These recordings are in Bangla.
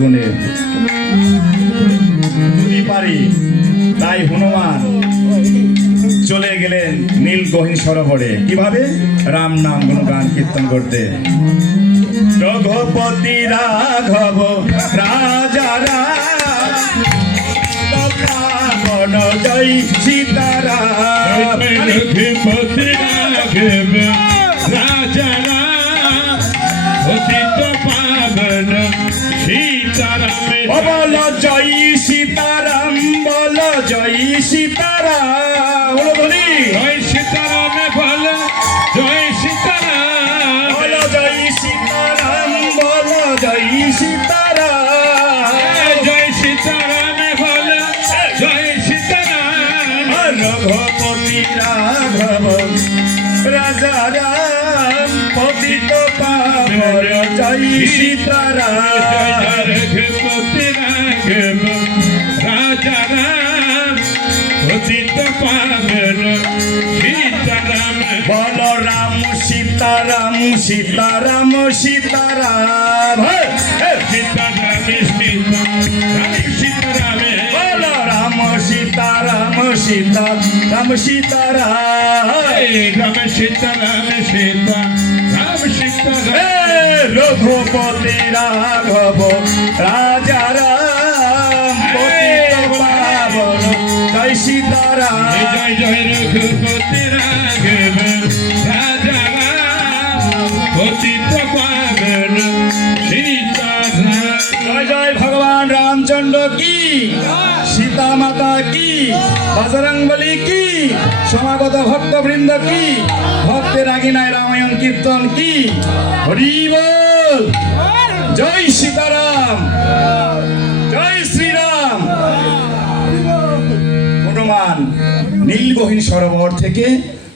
যদি পারি তাই হনুমান চলে গেলেন নীলগহীন সরোবরে। কিভাবে? রাম নাম গুণগান কীর্তন করতে। রঘুপতি রাঘব রাজা রাম জয় সীতারাম। রঘুপতি রাঘব রাজা রাম পতিত পাবন সীতারাম। বল জয় সীতারাম, বল জয় সীতারাম। বলি জয় সীতারাম, বল জয় সীতারাম। বল জয় সীতারাম, বল জয় সীতারাম। জয় সীতারাম, বল জয় সীতারাম। রঘুপতি রাঘব রাজা রাম পতিত পাবন জয় সীতারাম। রঘুপতি রাঘব রাজা রাম পতিত পাবন সীতারাম। বল রাম সীতারাম, সীতারাম সীতারাম। সীতারাম সীতারাম সীতারাম। বল রাম সীতারাম, সীতারাম সীতারাম। রাম সীতারাম সীতারাম সীতারাম। রঘুপতি রাঘব রাজা রাম পতিত পাবন জয় সীতারাম। জয় জয় রঘুপতি রাঘব রাজা রাম পতিত পাবন সীতারাম। জয় জয় ভগবান রামচন্দ্র কি, সীতা মাতা কি, বজরংবলী কি, সমাগত ভক্তবৃন্দ কি, ভক্তের আগিনায় রামায়ণ কীর্তন কি। হরি বল। জয় সীতারাম, জয় শ্রীরাম। হনুমান নীলগহীন সরোবর থেকে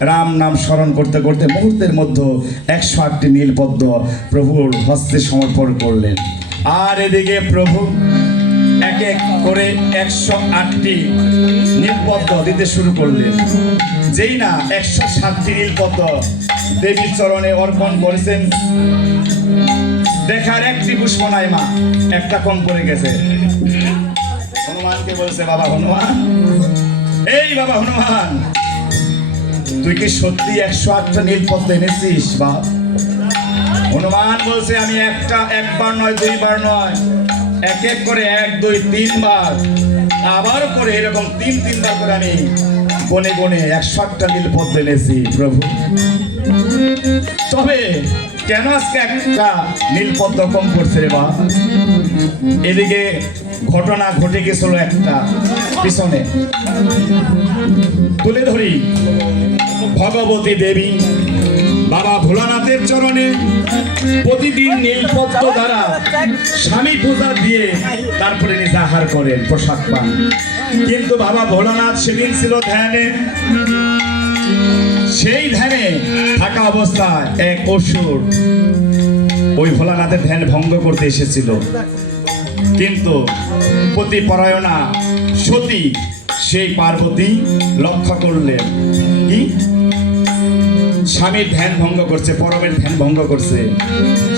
রাম নাম স্মরণ করতে করতে মুহূর্তের মধ্যে 108টি নীলপদ্ম প্রভুর হস্তে সমর্পণ করলেন। আর এদিকে প্রভু এক এক করে 108টি নীলপদ্ম দিতে শুরু করলেন। যেই না 107টি নীলপদ্ম দেবীর চরণে অর্পণ করেছেন, দেখার একটি পুষ্প নাই মা, একটা কম পড়ে গেছে। হনুমানকে বলছে, বাবা হনুমান, এই বাবা হনুমান, তুই কি সত্যি 108টা নীলপদ্ম এনেছিস? বা হনুমান বলছে, আমি একবার নয়, দুইবার নয়, এক এক করে 1 2 3 বার, আবার করে এরকম 3 বার করে আমি গনে গনে 108টা নীলপদ্ম এনেছি প্রভু। তবে কেন আজকে একটা নীলপদ্ম কম পড়ছে রে বা? এদিকে ঘটনা ঘটে গেছিল একটা পিছনে, তুলে ধরি। ভগবতী দেবী বাবা ভোলানাথের চরণে প্রতিদিন নীলপদ্ম দ্বারা স্বামী পূজা দিয়ে তারপরে নিজে আহার করেন, প্রসাদ পান। কিন্তু বাবা ভোলানাথ সেদিন ছিল ধ্যানে। সেই ধ্যানে থাকা অবস্থায় এক অসুর ওই ভোলানাথের ধ্যান ভঙ্গ করতে এসেছিল। কিন্তু পতিপরায়ণা সতী সেই পার্বতী লক্ষ্য করলেন, কি স্বামীর ধ্যান ভঙ্গ করছে, পরমের ধ্যান ভঙ্গ করছে।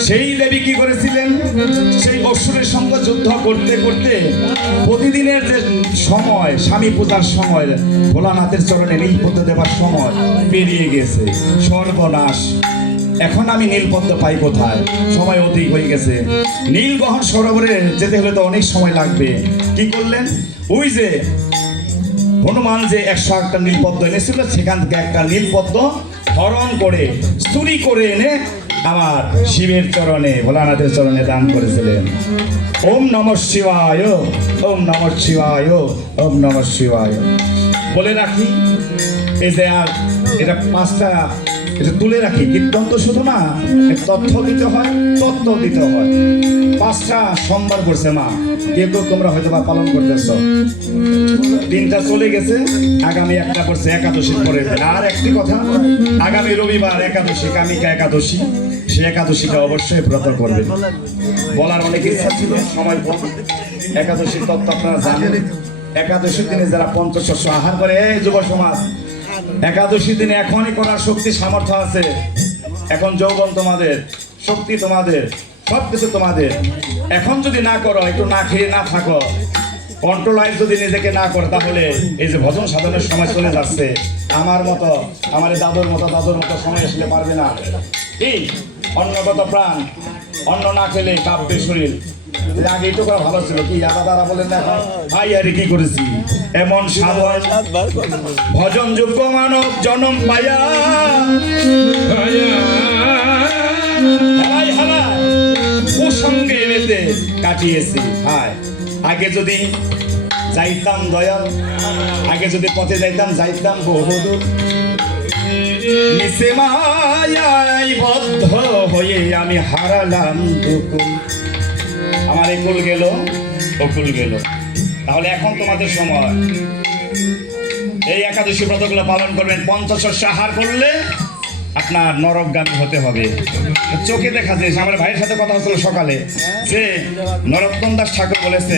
সেই দেবী কি করেছিলেন, সেই অসুরের সঙ্গে যুদ্ধ করতে করতে প্রতিদিনের যে সময়, স্বামী পূজার সময়, ভোলানাথের চরণে নীলপদ্ম দেবার সময় পেরিয়ে গেছে। সর্বনাশ, এখন আমি নীলপদ্ম পাই কোথায়? সময় অধিক হয়ে গেছে। নীলগহন সরোবরে যেতে হলে তো অনেক সময় লাগবে। কি করলেন, ওই যে হনুমান যে 108টা নীলপদ্ম এনেছিল, সেখান থেকে একটা নীলপদ্ম হরণ করে চুরি করে এনে আমার শিবের চরণে, ভোলানাথের চরণে দান করেছিলেন। ওম নমঃ শিবায়, ওম নমঃ শিবায়, ওম নমঃ শিবায় বলে রাখি। এই যে আর এটা 5টা এটা তুলে রাখি। কীর্তন তো শুধু না, তথ্য দিতে হয়, তত্ত্ব দিতে হয়। 5টা সোমবার করছে মা, কেউ তোমরা হয়তো বা পালন করতেছ। 3টা চলে গেছে, আগামী 1টা করছে একাদশীর পরে। আর একটি কথা, আগামী রবিবার একাদশী, কামিকা একাদশী, সেই একাদশীটা অবশ্যই ব্রত করবে। বলার অনেক ইচ্ছা ছিল, সময় কম। একাদশীর তত্ত্ব আপনারা জানেন। একাদশীর দিনে যারা পঞ্চশস্য আহার করে, এই যুব সমাজ, একাদশী দিনে এখনই করার শক্তি সামর্থ্য আছে। এখন যৌবন তোমাদের, শক্তি তোমাদের, সব কিছু তোমাদের। এখন যদি না করো, একটু না খেয়ে না থাকো, কন্ট্রোলাইজ যদি নিজেকে না করো, তাহলে এই যে ভজন সাধনের সময় চলে যাচ্ছে, আমার মতো, আমার এই দাদুর মতো সময় আসলে পারবে না। এই অন্নগত প্রাণ, অন্ন না খেলে কাঁপবে শরীর। আগে একটু করা ভালো ছিল, কি দাদা বলেন না, এখন ভাই আরে কি করেছি, এমন সাধন ভজন যোগ্য মানব জনম পায়া হারাই হারাই কুসঙ্গে মেতে কাটিয়েছি। হায়, আগে যদি যাইতাম দয়াল, আগে যদি পথে যাইতাম বহুদূর, নিচে মায়ায় বদ্ধ হয়ে আমি হারালাম দুকুল। আমার এই কুল গেল, অকুল গেল। তাহলে এখন তোমাদের সময়, এই একাদশী ব্রতগুলো পালন করবেন। পঞ্চশস্য আহার করলে আপনার নরকগামী হতে হবে। চোখে দেখা যায়, আমার ভাইয়ের সাথে কথা হচ্ছিল সকালে, যে নরোত্তম দাস ঠাকুর বলেছে